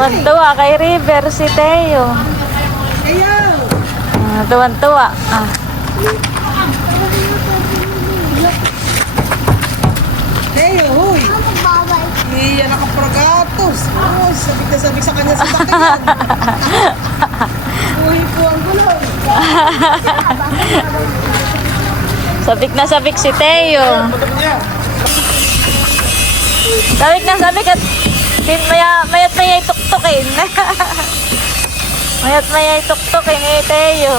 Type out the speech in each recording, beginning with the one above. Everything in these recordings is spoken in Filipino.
Tuwan-tuwa kay River si Teo. Tuwan-tuwa. Teo, huy! Iya nakapragatos. Oh, sabik na sabik sa kanya sa sakyan. Uy po ang gulong. Sabik na sabik si Teo. Sabik na sabik at mayat mayay tuktukin. Mayat mayay tuktukin eh Teo.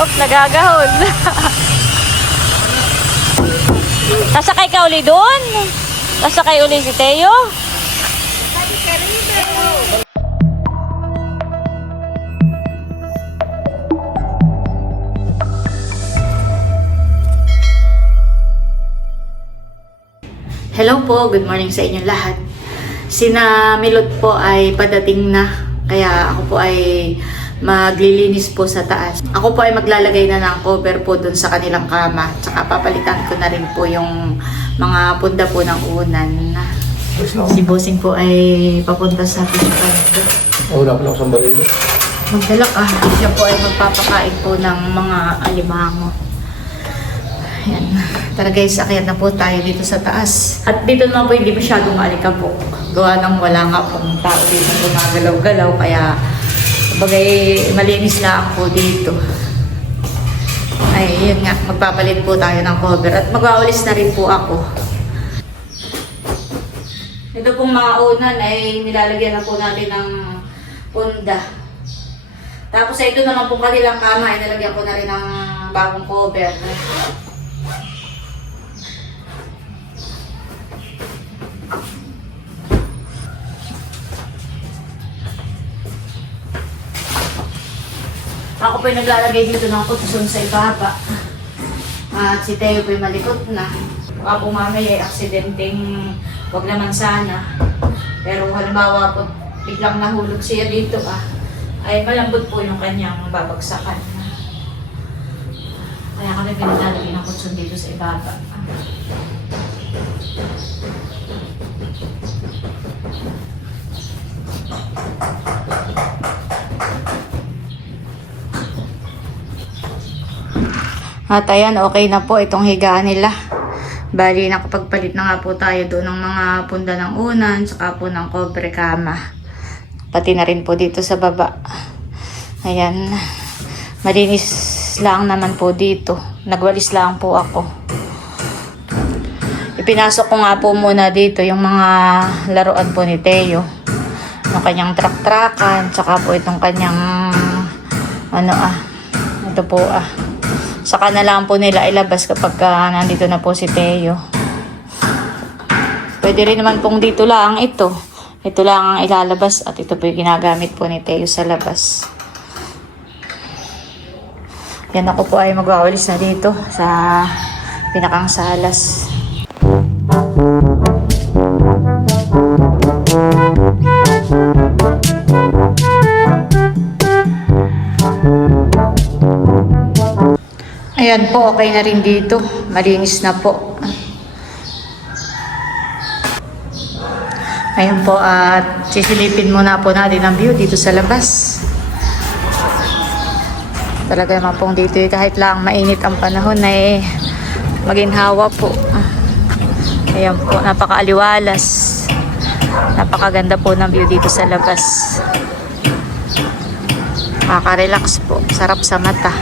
Op, nagagahol. Nasakay ka uli doon? Nasakay uli si Teo? Hello po, good morning sa inyong lahat. Sina Milot po ay padating na, kaya ako po ay maglilinis po sa taas. Ako po ay maglalagay na ng cover po dun sa kanilang kama. Tsaka papalitan ko na rin po yung mga punda po ng unan. Si Bossing po ay papunta sa pisukan. Wala pa lang sa barilo. Magdala ka. Siya po ay magpapakain po ng mga alimango. Ayan. Tara guys, akyat na po tayo dito sa taas. At dito naman po hindi masyadong maalikabok. Gawa ng wala nga pong tao dito gumagalaw-galaw. Kaya bagay malinis lang po dito. Ay, yun nga. Magpapalit po tayo ng cover. At magwawalis na rin po ako. Ito pong mga unan ay nilalagyan na po natin ng punda. Tapos ito naman pong kanilang kama ay nilagyan ko na rin ng bagong cover. Ako po'y naglalagay dito ng kutuson sa ibaba. At si Teo po'y malikot na. Baka po mamaya ay aksidenteng wag naman sana. Pero halimbawa po biglang nahulog siya dito ay malambot po yung kanyang babagsakan. Kaya kami pinaglalagay ng kutuson dito sa ibaba. At ayan, okay na po itong higaan nila. Bali, nakapagpalit na nga po tayo doon ng mga punda ng unan, saka po ng cover kama. Pati na rin po dito sa baba. Ayan, malinis lang naman po dito. Nagwalis lang po ako. Ipinasok ko nga po muna dito yung mga laruan po ni Teo. Yung kanyang trak-trakan, saka po itong kanyang ito po saka na lang po nila ilabas kapag nandito na po si Teo. Pwede rin naman pong dito lang ito. Ito lang ang ilalabas at ito po yung ginagamit po ni Teo sa labas. Yan, ako po ay magwawalis na dito sa pinakang salas. Ayan po, okay na rin dito. Malinis na po. Ayan po, at sisilipin muna po natin ang view dito sa labas. Talaga naman pong dito kahit lang mainit ang panahon ay maginhawa po. Ayan po, napakaaliwalas. Napakaganda po ng view dito sa labas. Makaka-relax po. Sarap sa mata.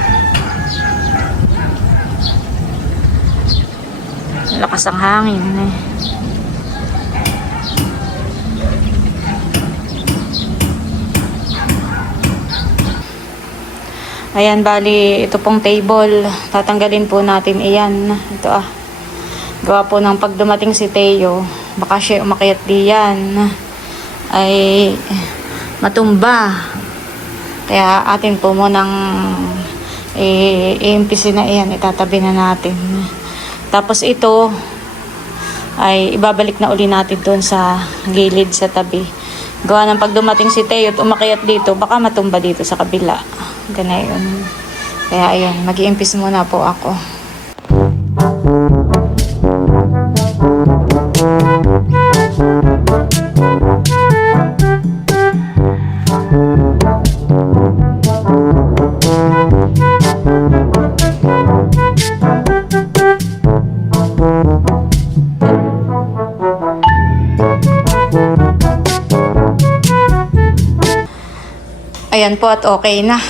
Lakas ang hangin Ayan, bali, ito pong table. Tatanggalin po natin iyan. Ito gawa po ng pag dumating si Teo, baka siya umakyat diyan ay matumba. Kaya atin po munang i-impisin na iyan. Itatabi na natin. Tapos ito ay ibabalik na uli natin doon sa gilid sa tabi. Gawa ng pag dumating si Teo at umakyat dito, baka matumba dito sa kabila. Ganayon. Kaya ayun, mag-i-impis muna po ako. Ayan po at okay na.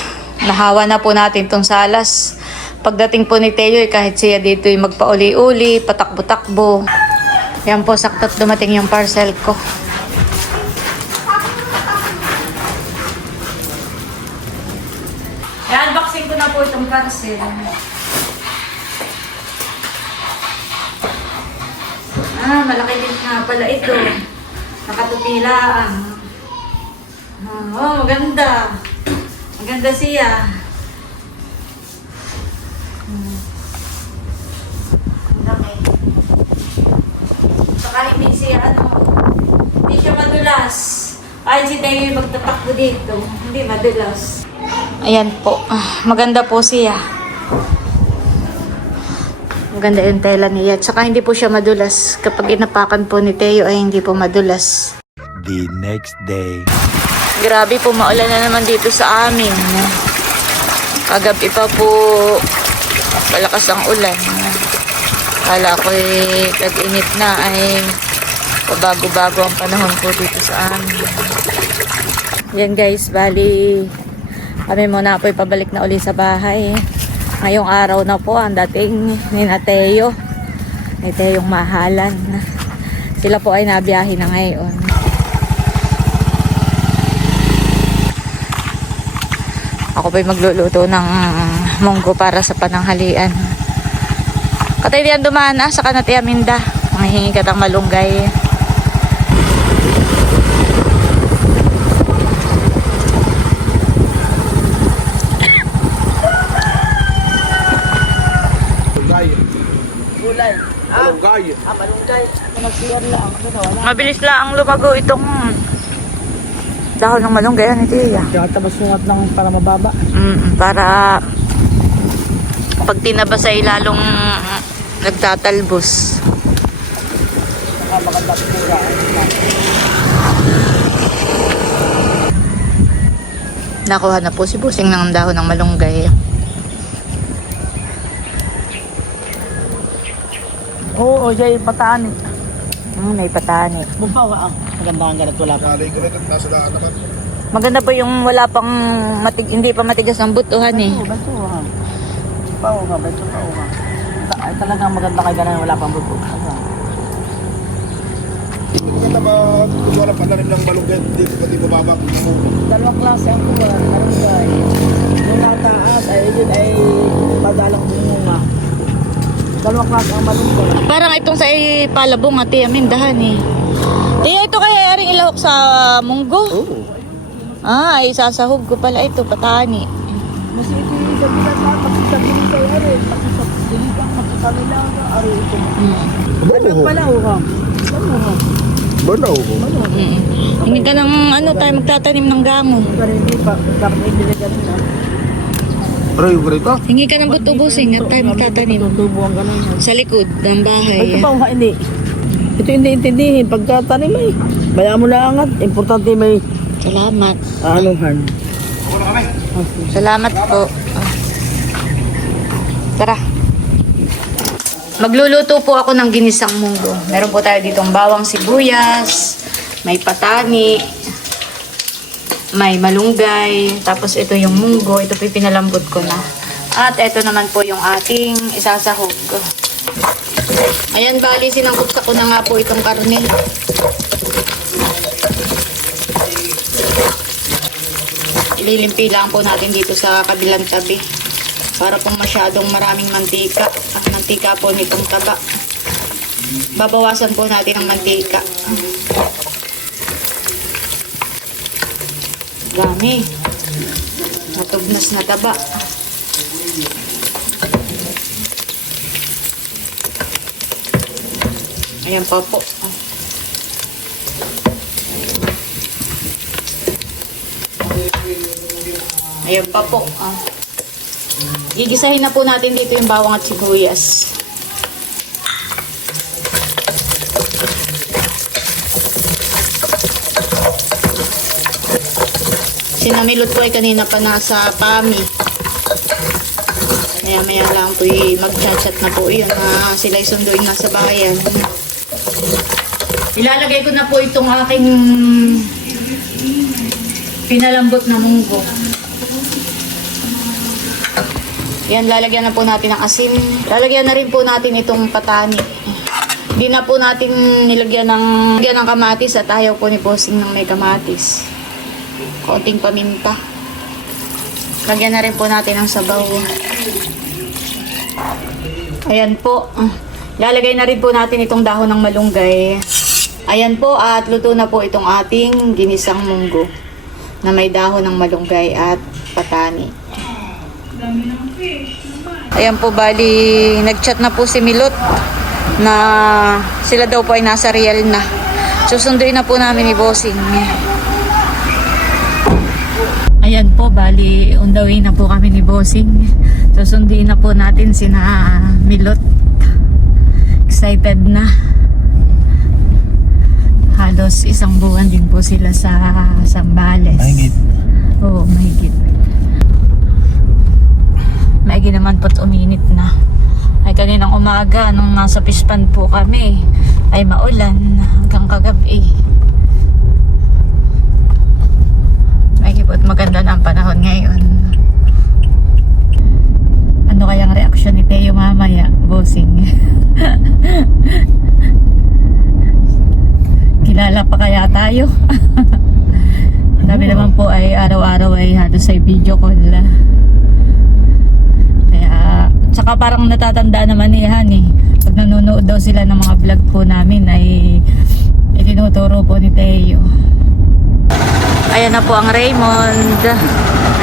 Nahawa na po natin tong salas. Pagdating po ni Teo, kahit siya dito ay magpauli-uli, patakbo-takbo. Ayan po, saktot dumating yung parcel ko. Ayan, unboxing ko na po itong parcel. Malaki din nga pala ito. Nakatupilaan. Oh, maganda. Maganda siya. Ang dami. Saka hindi siya, hindi siya madulas. Kahit si Tayo yung magtatakbo dito, hindi madulas. Ayan po. Maganda po siya. Maganda yung tela niya. Tsaka hindi po siya madulas. Kapag inapakan po ni Teo ay hindi po madulas. The next day. Grabe po, maulan na naman dito sa amin. Kagabi pa po, malakas ang ulan. Kala ko tag-init na ay pabago-bago ang panahon po dito sa amin. Yan guys, bali kami muna po pabalik na uli sa bahay. Ngayong araw na po ang dating ni Teo. Ni Teong mahalan. Sila po ay nabiyahe na ngayon. Ako po'y magluluto ng munggo para sa pananghalian. Katay diyan dumaan sa kanati Aminda. Manghihingi ka ng malunggay. Gulay. Malunggay. Malunggay. Nag-clear lang. Mabilis lang ang lumago itong dahon ng malunggay ni Tia. Kaya tabas sungat lang para mababa. Para pag tinabas ay lalong nagtatalbos. Maganda pura. Nakuha na po si Busing ng dahon ng malunggay. Oo, siya yung pataan. May patani. Bumpawa maganda ang ganit wala pa. Nalay ko rin at nasa daan naman. Maganda po yung wala pang hindi pa matigas ang butuhan eh. Oo, beto ha. Pao nga, beto pao nga. Ay talagang maganda kay ganun wala pang buto. Maganda ba kung wala pananim ng malunggay, di bababa? Dalawang klase ang kuwan, malunggay. Yung nataas ay yun ay madalang bunga. Dalawang klase ang malunggay. Parang itong sa palabong ati amindahan eh. Tiya, ito kaya rin ilahok sa munggo? Oo. Ay sasahog ko pala ito, patani. Mas ito yung sabi na ta, pagsasabihin sa'yo rin. Pagsasabihin ka, magsasabihin ka, ari ito. Ano pala ho ka? Ano ho? Banaw ko. Hindi ka ng tayo magtatanim ng gango. Pero hindi pa, dapat hindi na ganun na. Aray, yung ganito? Hingi ka ng buto-busing at tayo magtatanim. Tutubo ang ganun ha. Sa likod ng Ito bahay. pa ho hindi. Ito hindi intindihin. Pagkatanim ay, bayaan mo na angat. Importante may Salamat. anuhan. Salamat po. Tara. Magluluto po ako ng ginisang munggo. Meron po tayo ditong bawang sibuyas, may patani, may malunggay, tapos ito yung munggo. Ito po yung pinalambot ko na. At ito naman po yung ating isasahog. Ayan, bali sinangkot ko na nga po itong karne. Ililimpi lang po natin dito sa kabilang tabi para pong masyadong maraming mantika. Ang mantika po nitong taba. Babawasan po natin ang mantika. Dami. Matugnas na taba. Ayan pa po. Ayan pa po. Gigisahin na po natin dito yung bawang at sibuyas. Sinamilot po ay kanina pa nasa PAMI. Maya lang po mag-chat na po yun na sila'y sunduin nasa bayan. Ilalagay ko na po itong aking pinalambot na munggo. Yan, lalagyan na po natin ng asin. Lalagyan na rin po natin itong patani. Hindi na po natin nilagyan ng kamatis at ayaw po ni Bossing ng may kamatis. Konting paminta. Lagyan na rin po natin ng sabaw. Ayan po. Lalagay na rin po natin itong dahon ng malunggay. Ayan po, at luto na po itong ating ginisang munggo na may dahon ng malunggay at patani. Ayan po, bali, nag-chat na po si Milot na sila daw po ay nasa Real na. Susunduin na po namin ni Bossing. Ayan po, bali, on the way na po kami ni Bossing. Susunduin na po natin sina Milot. Excited na. Halos isang buwan din po sila sa Zambales. Mahigit. Oo, mahigit. Maigi naman po't uminit na. Ay kaninang umaga, nung nasa Pispan po kami, ay maulan hanggang kagabi. Maigi po't maganda na ang panahon ngayon. Ano kayang reaksyon ni Teo mamaya, Bossing? Kilala pa kaya tayo? Sabi naman po ay araw-araw ay halos ay video call. Kaya, tsaka parang natatanda naman niyan eh. Pag nanonood daw sila ng mga vlog po namin ay itinuturo po ni Teo. Ayan na po ang Raymond.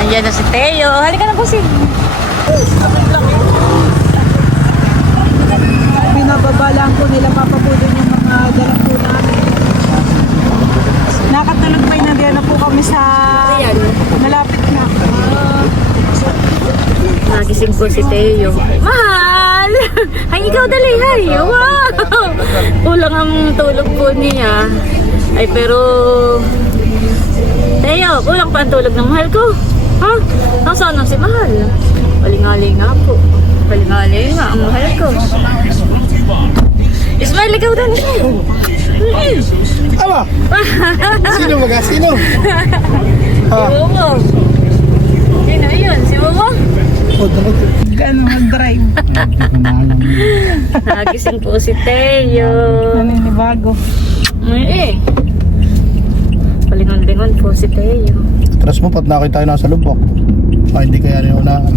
Ayan na si Teo. Halika na po si. Binababalaan ko nila papapunin yung mga dalang po namin. Nakatulog pa na din na po kami sa malapit na. Nagising po si Teo. Mahal! Ay, ikaw dali, hay! Wow! Kulang ang tulog po niya. Ay, pero... Teo, kulang pa ang tulog ng mahal ko. Ha? Nasaan na si mahal? Palingali nga po. Palingali nga ang mahal ko. Ismail, ikaw dali. Ama! Sino mga? Sino? Si Momo. Sino yun? Si Momo? Gano'n mag-drive. Nagising po si Teo. Naninibago. Ay, palingon-lingon po si Teo. Atras mo, pat nakita tayo nasa lubok. Hindi kaya rin unahan.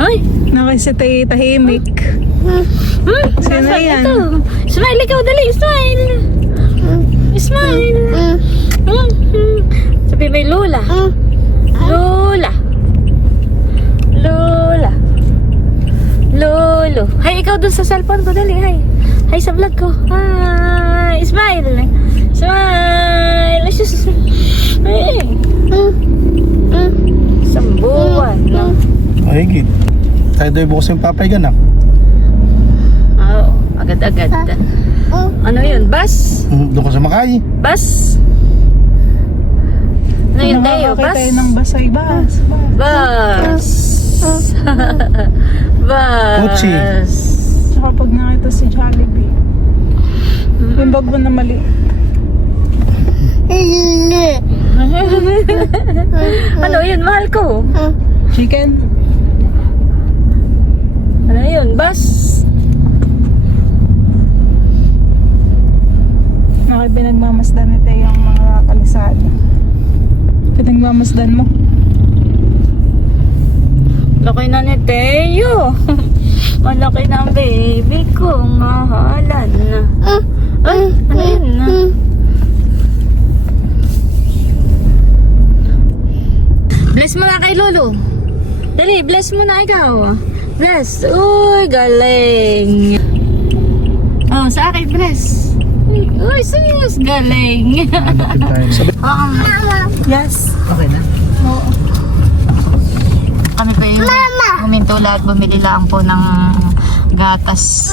Ay! Nakasitay tahimik. Sino Nasaan yan? ito? Smile, ikaw dali. Smile. Smile. Sabi may Lola. Lola. Lola. Lolo. Hay, ikaw dun sa cellphone ko. Dali, hay. Hay, sa vlog ko. Hi. Smile. Smile. Ay. Isang buwan. No? Mahigit. Tayo doon bukas yung papaygan na. Oo, agad-agad. Ano yun? Bus? Doon ka sa Makay. Bus? Ano yun, Teo? Bus? Tayo ng basay bus. Bus. Bus. Kutsi. Tsaka pag nakita si Jollibee. Yung bag mo na mali. Ano yun? Mahal ko. Chicken. Ano yun? Bus? Pinagmamasdan ni Teo ang mga kalisada. Pinagmamasdan mo. Laki na ni Teo. Malaki na ang baby ko. Mahalan na. Ay, ano yun na? Bless mo na kay Lolo. Dali, bless mo na ikaw. Bless. Uy, galing. Oh, sa akin, bless. Uy, sus, galing. Yes. Okay na. Kami pa yung huminto lahat, bumili lang po ng gatas.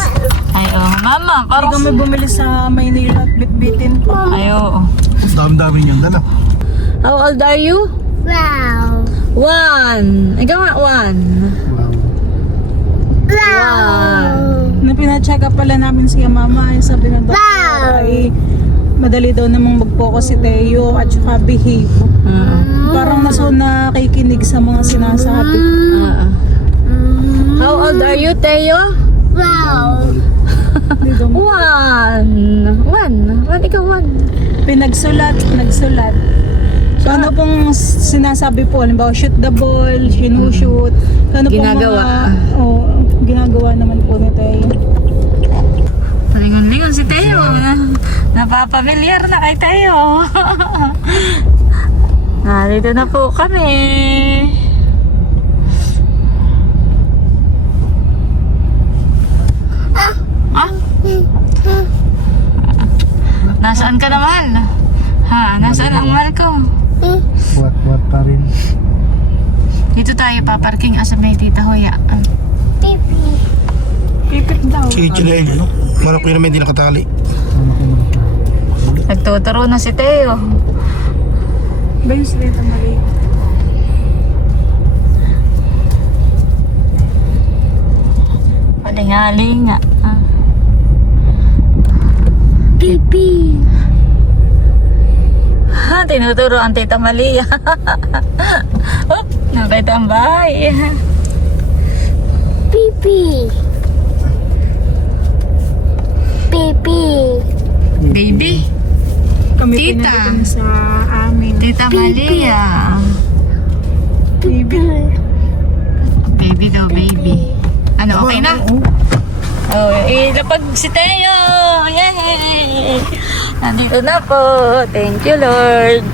Ay, oh, mama, Hindi parang... kami bumili sa Maynila at bitbitin po. Ay, oo. Dami-dami niyong dala. How old are you? Wow. 1. Ikaw nga, 1. Wow. pinacheck up pala namin si mama, ay sabi ng doktor ay madali daw namang mag-focus si Teo at saka behave. Parang nakikinig sa mga sinasabi. How old are you, Teo? Hindi daw One. Ikaw one. pinagsulat. So ano pong sinasabi po, halimbawa shoot the ball, sinushoot. Ano Ginagawa. Ginagawa naman po ni Teo. Lingon-lingon si Teo. Napapamilyar na kay Teo. Narito na po kami. Nasaan ka na, mahal? Ha? Nasaan ang mahal ko? What pa rin. Dito tayo paparking sa may Tita Hoya. Pipit daw. Chichirain, ano? Manok yun naman hindi nakatali. Nagtuturo na si Teo. Ba yung slate ang mali? Palingalinga. Ha, tinuturo ang Tita Malia. Oh, nakita ang bahay. Baby. Kami Tita. pinalitan sa amin. Tita Malia. Baby daw, baby. Ano, okay na? Oh, ilapag si Teo. Yay! Nandito na po. Thank you, Lord.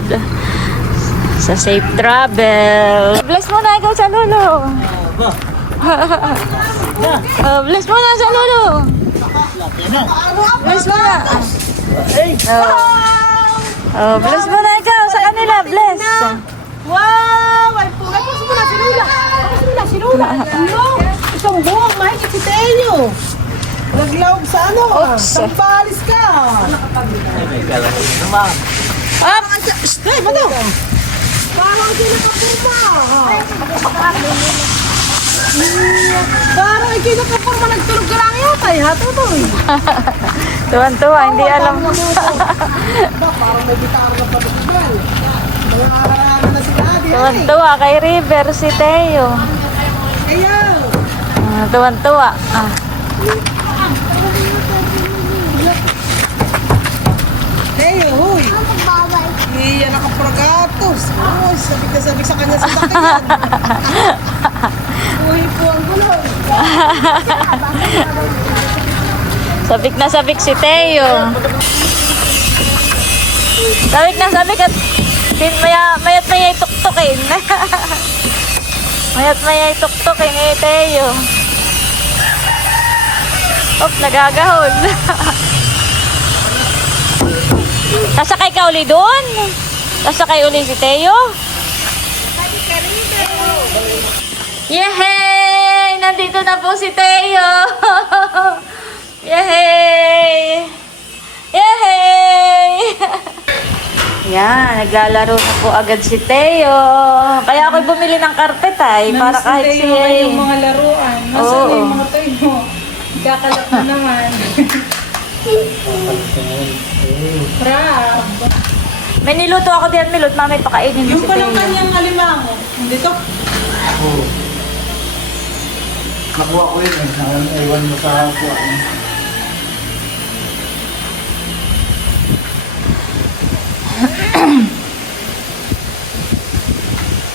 Sa safe travel. Bless mo na ikaw sa lolo. Bless mo na sa lolo. Bless mo na. Bless mo na ikaw sa kanila. Bless. Wow! Ay po mo na si Lula. Si Lula. Ano? Isang buwang mahigit si Teo. Naglawag sa ano? Oops. Sampalis ka. Up! Hey, bato! Parang hindi nakapurma. Parang hindi nakapurma. Nagtulog ka lang yata eh. Hatutoy. Tuwan-tuwa, hindi alam. Parang may gitara na patutugal. Mga aralan na si Daddy. Tuwan-tuwa kay River si Teo. Kaya. Tuwan-tuwa. Teo, huy. Iya nakapragatos. Uy, sabik sa kanya sa sakyan. Uy po ang gulong. Sabik na sabik si Teo. Sabik na sabik at mayat maya tuktukin. Mayat maya tuktukin eh Teo. Op, nagagahol. Sasakay ka uli doon? Sasakay uli si Teo? Yehey! Nandito na po si Teo! Yehey! Yehey! Yan, naglalaro na po agad si Teo. Kaya ako'y bumili ng carpet ay, para kahit si... yung mga laruan. Nasaan Oo. yung mga tayo mo? Kakalap na naman. Crab. May niluto ako diyan, Milot. Mamay pakainin mo Yung si palang Teo. kanyang alimango. Dito. Nakuha ko yun eh. Ewan mo sa kuha ko.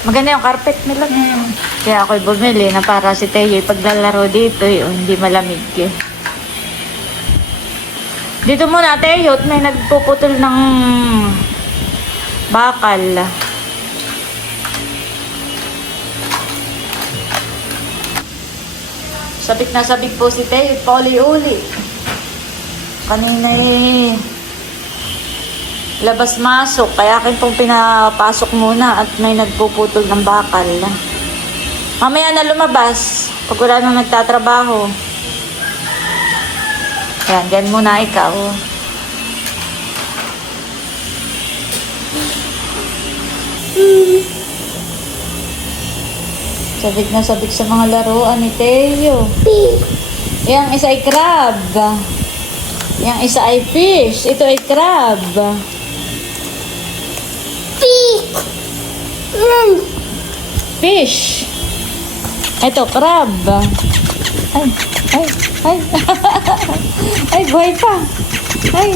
Maganda yung carpet, Milot. Kaya ako'y bumili na para si Teo paglalaro dito, hindi malamig eh. Dito muna, Teo, may nagpuputol ng bakal. Sabik na sabik po si Teo, pauli-uli. Kanina labas-masok, kaya akin pong pinapasok muna at may nagpuputol ng bakal. Mamaya na lumabas, pag wala nang nagtatrabaho. Yan, dyan muna ikaw. Sabik na sabik sa mga laruan ni Teo. Yang isa ay crab. Yang isa ay fish. Ito ay crab. Fish. Ito, crab. Ay, ay, ay. Ay, buhay pa. Ay.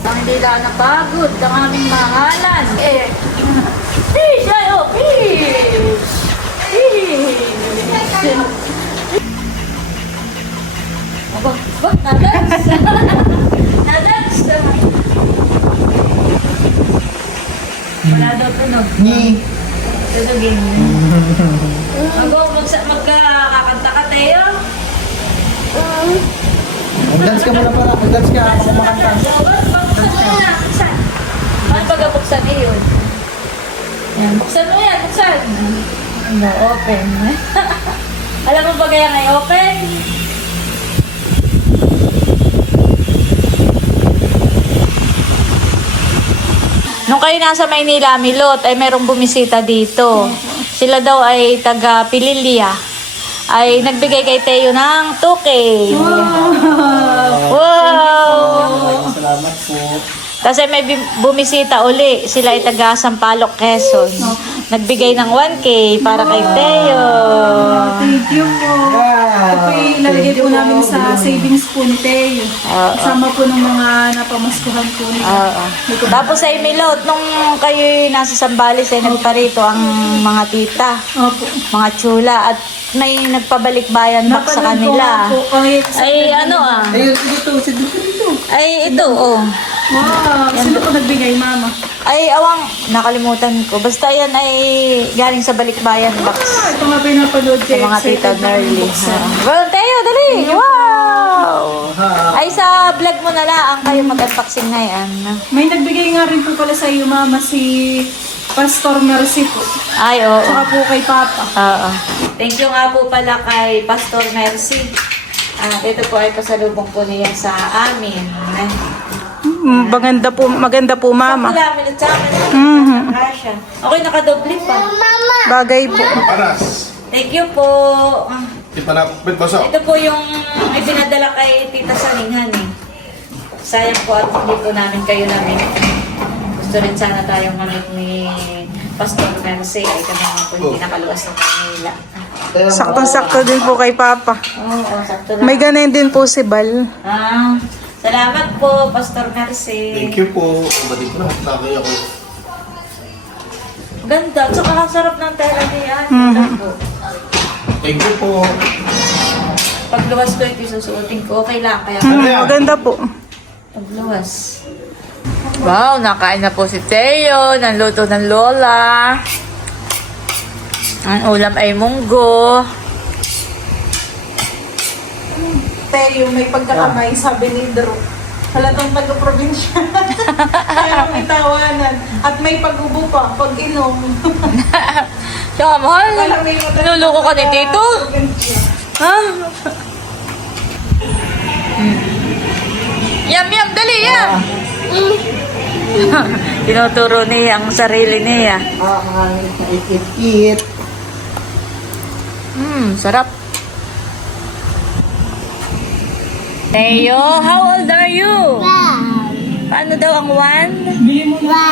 Ang hindi lang napagod ang aming mahalan. Fish! Ay, oh, fish! Fish! Aba, nadans! Nadans! Wala daw tunog. Tunogin. Magkakanta ka tayo? Mag-dance ka muna para. Mag-dance ka. Ako kumakanta. Buksan mo na. Buksan. Paano pagkabuksan yun? Yan, buksan mo yan. Buksan. No, open. Alam mo ba kaya ngay open? Nung kayo nasa Maynila, Milot, ay merong bumisita dito. Sila daw ay taga Pililya. Ay nagbigay kay Teo ng 2K. Wow! Salamat po. Kasi may bumisita uli. Sila ay taga Sampaloc, Quezon. Nagbigay ng 1K para kay Teo. Thank you po. Ito po ilalagay po namin sa savings po ni Teo. Kasama po ng mga napamaskuhan po niya. Oo. Tapos ay Milot, nung kayo nasa Sambales ay nagparito ang mga tita, Opo. mga tsula, at may nagpabalik bayan back sa Napanood ko kanila. nga po, kahit sa- Ay ano Ayun, dito. Dito. ay ito oh. Wow, sino po nagbigay, mama? Ay awang, nakalimutan ko. Basta yan ay galing sa balikbayan box. Ito nga pinapanood Sa kayo. mga tita excited na Nerly. buksan. Well, Teo, dali! Wow! Ay sa vlog mo na lang kayo mag-unboxing ngayon. May nagbigay nga rin po pala sa iyo, mama, si Pastor Mercy po. Ay, oo. Tsaka po kay Papa. Oo. Thank you nga po pala kay Pastor Mercy. Ito po ay pasalubong po niya sa amin. Maganda po, mama. Wala, minute sa amin. Kasha. Okay, nakadoble pa. Bagay po. Panas. Thank you po. Kita na. Bit basa. Ito po yung ipinadala kay Tita Salinghan eh. Sayang po at hindi po namin kayo namin. Gusto rin sana tayong mamit ni Pastor Mercy. Ay kami nga po hindi nakaluwas ng Manila. Saktong-sakto din po kay Papa. Oo, sakto lang. May ganun din po si Bal. Salamat po, Pastor Mercy. Thank you po. Badi ko na. Nakakay ako. Ganda. Tsaka ang sarap ng tela niya. Ganda po. Thank you po. Pagluwas ko ito susuotin ko. Okay lang. Kaya Maganda po. pagluwas. Wow, nakain na po si Teo. Nanluto ng lola. Ang ulam ay munggo. Teo, may pagkakamay, sabi ni Drew. Halatang taga-probinsya. Kaya may tawanan. At may pag-ubo pa, pag-inom. Tsaka mahal. Niluluko ka ni Tito? Ha? Yum, yum, dali, yum. Tinuturo niya ang sarili niya. Eat. Sarap. Teo, how old are you? Paano daw ang 1? Bili mo na.